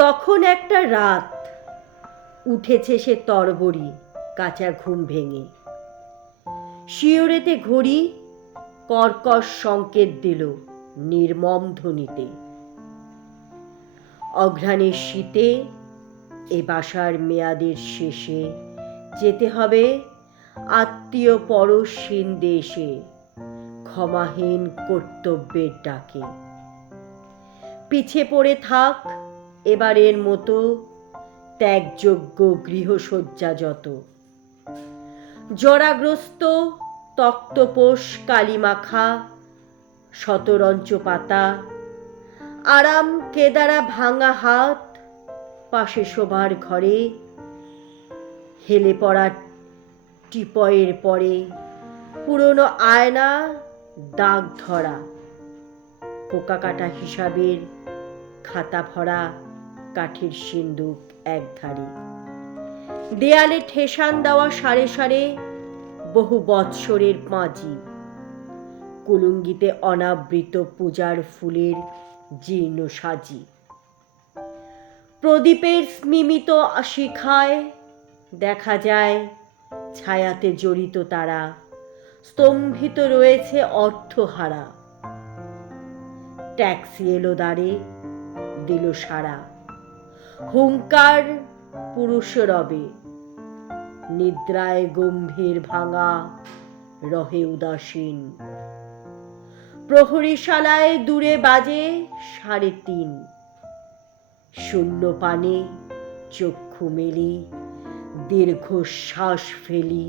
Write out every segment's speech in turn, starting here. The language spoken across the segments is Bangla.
তখন একটা রাত উঠেছে সে তরবরি কাঁচা ঘুম ভেঙে, শিওরেতে ঘড়ি কর্কশ সংকেত দিল নির্মম ধ্বনিতে। অঘ্রাণের শীতে এ বাসার মেয়াদের শেষে যেতে হবে আত্মীয় পরশহীন দেশে, ক্ষমাহীন কর্তব্যের ডাকে। পিছে পড়ে থাক এবারের মতো ত্যাগযোগ্য গৃহসজ্জা যত, জরাগ্রস্ত তক্তপোষ কালিমাখা শতরঞ্চ পাতা, আরাম কেদারা ভাঙা হাত, পাশে শোবার ঘরে হেলে পড়া টিপয়ের পরে পুরনো আয়না দাগ ধরা, পোকা কাটা হিসাবের খাতা ভরা কাঠের সিন্দুক একধারে, দেয়ালে ঠেসান দেওয়া সারে সারে বহু বৎসরের পাঁজি, কুলুঙ্গিতে অনাবৃত পূজার ফুলের জীর্ণ সাজি। প্রদীপের স্মিমিত শিখায় দেখা যায় ছায়াতে জড়িত তারা, স্তম্ভিত রয়েছে অর্থহারা। ট্যাক্সি এলো দ্বারে, দিল সাড়া, হুঙ্কার পুরুষ রবে, নিদ্রায় গম্ভীর ভাঙা রহে উদাসীন। প্রহরীশালায় দূরে বাজে ৩:৩০, শূন্য পানে চক্ষু মেলি দীর্ঘশ্বাস ফেলি,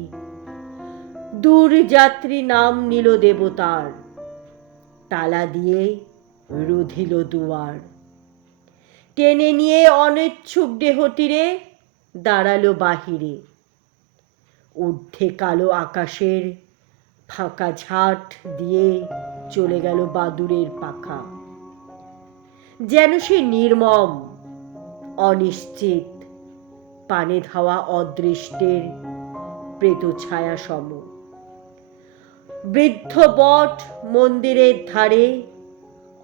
দূর যাত্রী নাম নিল দেবতার, তালা দিয়ে রুধিল দুয়ার। টেনে নিয়ে অনিচ্ছুক দেহটিরে দাঁড়ালো বাহিরে, ঊর্ধ্বে কালো আকাশের ফাঁকা ঝাট দিয়ে চলে গেল বাদুড়ের পাখা, যেন সে নির্মম অনিশ্চিত পানে ধাওয়া অদৃষ্টের প্রেত ছায়া সম। বৃদ্ধ বট মন্দিরের ধারে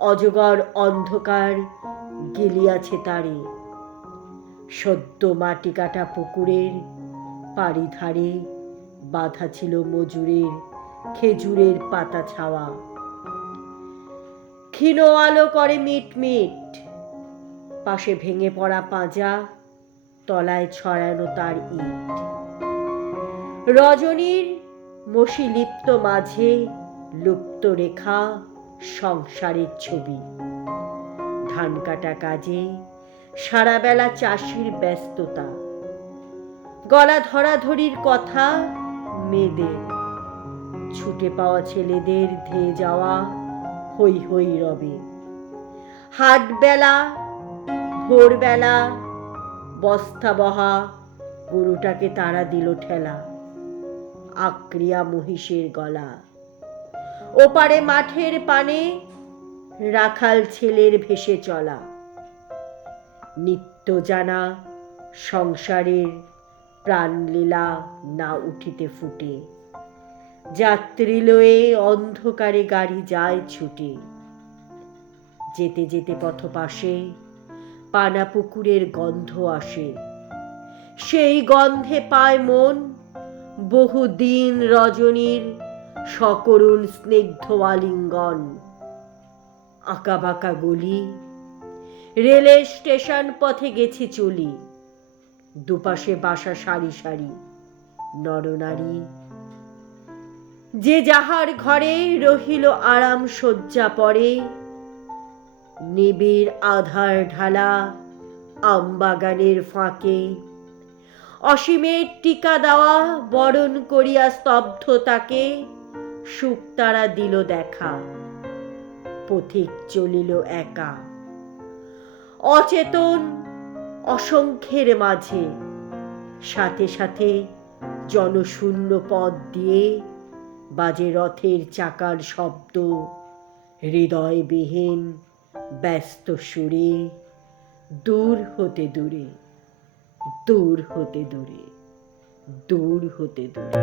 অজগর অন্ধকার গিলিয়াছে তারে, সদ্য মাটি কাটা পুকুরের পাড়ি ধারে বাঁধা ছিল মজুরের খেজুরের পাতা ছাওয়া। ক্ষীণ আলো করে মিটমিট, পাশে ভেঙে পড়া পাঁজা, তলায় ছড়ানো তার ইট। রজনীর মসি লিপ্ত মাঝে লুপ্ত রেখা সংসারের ছবি, ধান কাটা কাজে সারা বেলা চাষির ব্যস্ততা, গলা ধরাধরির কথা মেয়েদের, ছুটে পাওয়া ছেলেদের ধেয়ে যাওয়া হই হই রবে। হাটবেলা ভোরবেলা বস্তা বহা গরুটাকে তারা দিল ঠেলা, আক্রিয়া মহিষের গলা। ওপারে মাঠের পানে রাখাল ছেলের ভেসে চলা, নিত্য জানা সংসারের প্রাণলীলা না উঠিতে ফুটে, যাত্রী লয়ে অন্ধকারে গাড়ি যায় ছুটে। যেতে যেতে পথপাশে পানা পুকুরের গন্ধ আসে, সেই গন্ধে পায় মন বহুদিন রজনীর সকরুণ স্নিগ্ধ আলিঙ্গন। আঁকাবাঁকা গলি, রেলের স্টেশন পথে গেছি চলি, দুপাশে বাসা সারি সারি নরনারী, যে যাহার ঘরে রহিল আরাম শয্যা পরে, নিবিড় আধার ঢালা আমবাগানের ফাঁকে, অসীমের টিকা দেওয়া বরণ করিয়া স্তব্ধতাকে শুকতারা দিল দেখা। পথিক চলিল একা, অচেতন অসংখ্যের মাঝে, সাথে সাথে জনশূন্য পথ দিয়ে বাজে রথের চাকার শব্দ, হৃদয়বিহীন ব্যস্ত সুরে, দূর হতে দূরে, দূর হতে দূরে, দূর হতে দূরে।